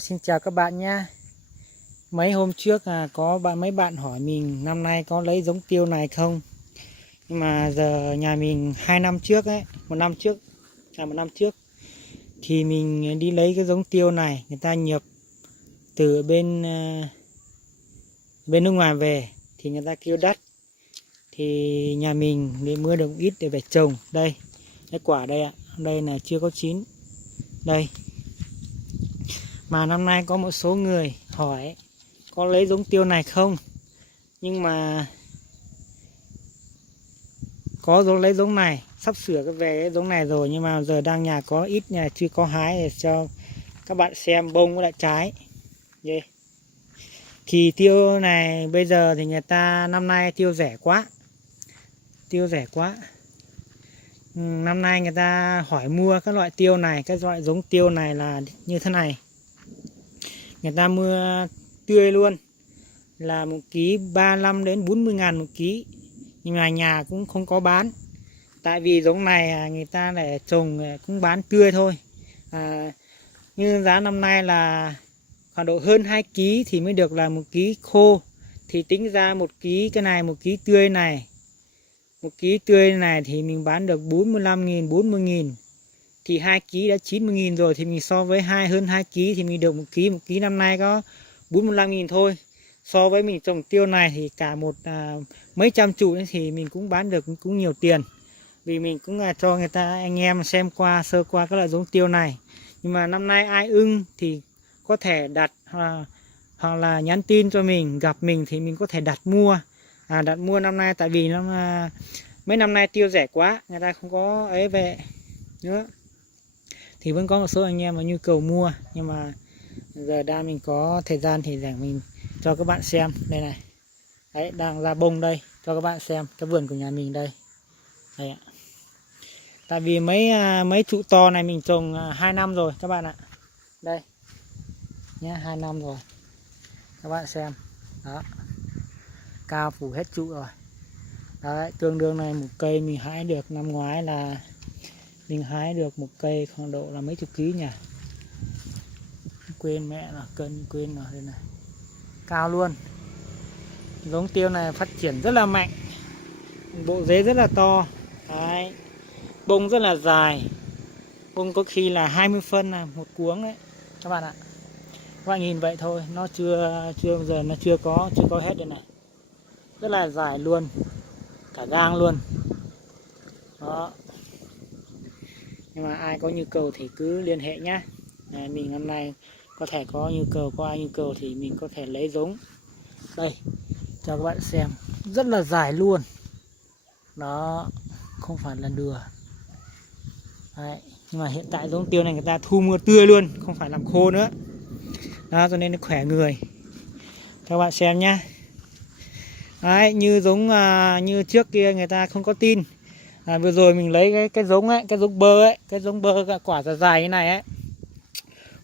Xin chào các bạn nhé. Mấy hôm trước có mấy bạn hỏi mình năm nay có lấy giống tiêu này không. Nhưng mà giờ nhà mình 2 năm trước ấy, một năm trước thì mình đi lấy cái giống tiêu này, người ta nhập từ bên nước ngoài về thì người ta kêu đắt. Thì nhà mình để mua được ít để về trồng. Đây, cái quả đây ạ, đây là chưa có chín. Đây. Mà năm nay có một số người hỏi có lấy giống tiêu này không, nhưng mà có lấy giống này, sắp sửa cái về cái giống này rồi, nhưng mà giờ đang nhà có ít, nhà chưa có hái để cho các bạn xem bông với lại trái. Yeah. Thì tiêu này bây giờ thì người ta năm nay tiêu rẻ quá. Năm nay người ta hỏi mua các loại tiêu này, các loại giống tiêu này là như thế này. Người ta mua tươi luôn là 1 ký 35 đến 40 ngàn 1 ký. Nhưng mà nhà cũng không có bán. Tại vì giống này người ta để trồng cũng bán tươi thôi. Như giá năm nay là khoảng độ hơn 2 ký thì mới được là 1 ký khô. Thì tính ra 1 ký cái này, 1 ký tươi này, 1 ký tươi này thì mình bán được 45.000, 40.000. Thì 2 ký đã 90.000 rồi, thì mình so với hơn 2 ký thì mình được 1 ký năm nay có 45.000 thôi. So với mình trồng tiêu này thì cả mấy trăm trụ thì mình cũng bán được cũng nhiều tiền. Vì mình cũng cho người ta, anh em xem sơ qua các loại giống tiêu này. Nhưng mà năm nay ai ưng thì có thể đặt hoặc là nhắn tin cho mình, gặp mình thì mình có thể đặt mua. Đặt mua năm nay tại vì mấy năm nay tiêu rẻ quá, người ta không có ấy về nữa. Thì vẫn có một số anh em mà nhu cầu mua, nhưng mà giờ đang mình có thời gian thì để mình cho các bạn xem. Đây này, đấy, đang ra bông đây, cho các bạn xem cái vườn của nhà mình đây. Đây ạ. Tại vì mấy trụ to này mình trồng 2 năm rồi các bạn ạ. Đây nhé, 2 năm rồi các bạn xem đó, cao phủ hết trụ rồi đấy. Tương đương này một cây mình hái được năm ngoái là mình hái được một cây khoảng độ là mấy chục ký nhỉ, quên mẹ là cân quên rồi. Đây này, cao luôn. Giống tiêu này phát triển rất là mạnh, bộ rễ rất là to đấy, bông rất là dài, bông có khi là 20 phân là một cuống đấy các bạn ạ. Các bạn nhìn vậy thôi, nó chưa giờ nó chưa có hết đây này, rất là dài luôn, cả gang luôn đó. Nhưng mà ai có nhu cầu thì cứ liên hệ nhá. Mình năm nay có thể có nhu cầu, có ai nhu cầu thì mình có thể lấy giống. Đây cho các bạn xem, rất là dài luôn đó, không phải là đùa đấy. Nhưng mà hiện tại giống tiêu này người ta thu mua tươi luôn, không phải làm khô nữa đó, cho nên nó khỏe người. Các bạn xem nhá. Đấy, như giống như trước kia người ta không có tin. Vừa rồi mình lấy cái giống ấy, cái giống bơ ấy, cái giống bơ quả dài dài như này ấy.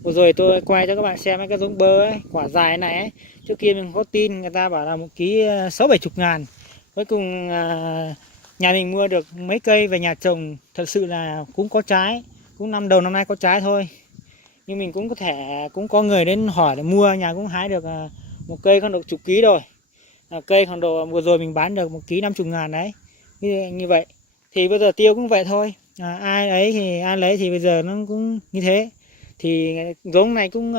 Vừa rồi tôi quay cho các bạn xem cái giống bơ ấy, quả dài này ấy. Trước kia mình có tin, người ta bảo là 1 ký 60-70 ngàn. Cuối cùng nhà mình mua được mấy cây về nhà trồng, thật sự là cũng có trái, cũng đầu năm nay có trái thôi. Nhưng mình cũng có người đến hỏi để mua, nhà cũng hái được một cây khoảng độ chục ký rồi. Cây khoảng độ vừa rồi mình bán được 1 ký 50 ngàn đấy. Như vậy thì bây giờ tiêu cũng vậy thôi. Ai lấy thì bây giờ nó cũng như thế. Thì giống này cũng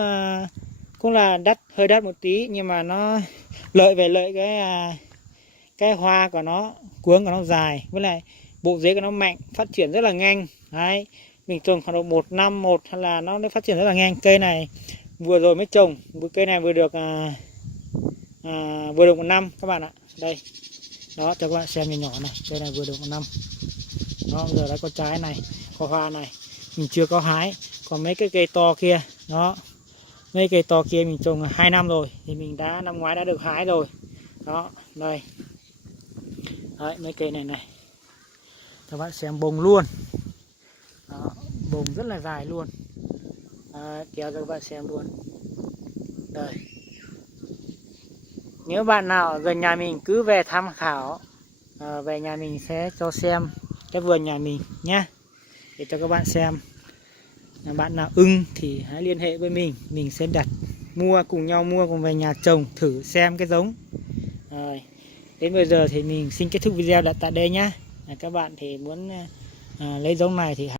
là hơi đắt một tí, nhưng mà nó lợi cái hoa của nó, cuống của nó dài, với lại bộ rễ của nó mạnh, phát triển rất là nhanh đấy. Mình trồng khoảng độ 1 năm hay là nó phát triển rất là nhanh. Cây này vừa rồi mới trồng, cây này vừa được 1 năm các bạn ạ. Đây đó, cho các bạn xem nhỏ này, cây này vừa được 1 năm đó, giờ đã có trái này, có hoa này, mình chưa có hái. Còn mấy cái cây to kia đó, mấy cây to kia mình trồng 2 năm rồi, thì mình năm ngoái đã được hái rồi đó. Đây đấy, mấy cây này các bạn xem bông luôn đó, bông rất là dài luôn. Kéo cho các bạn xem luôn đây. Nếu bạn nào ở gần nhà mình cứ về tham khảo, về nhà mình sẽ cho xem cái vườn nhà mình nhé, để cho các bạn xem. Bạn nào ưng thì hãy liên hệ với mình sẽ đặt cùng nhau mua cùng về nhà trồng thử xem cái giống. Rồi, đến bây giờ thì mình xin kết thúc video tại đây nhá. Các bạn thì muốn lấy giống này thì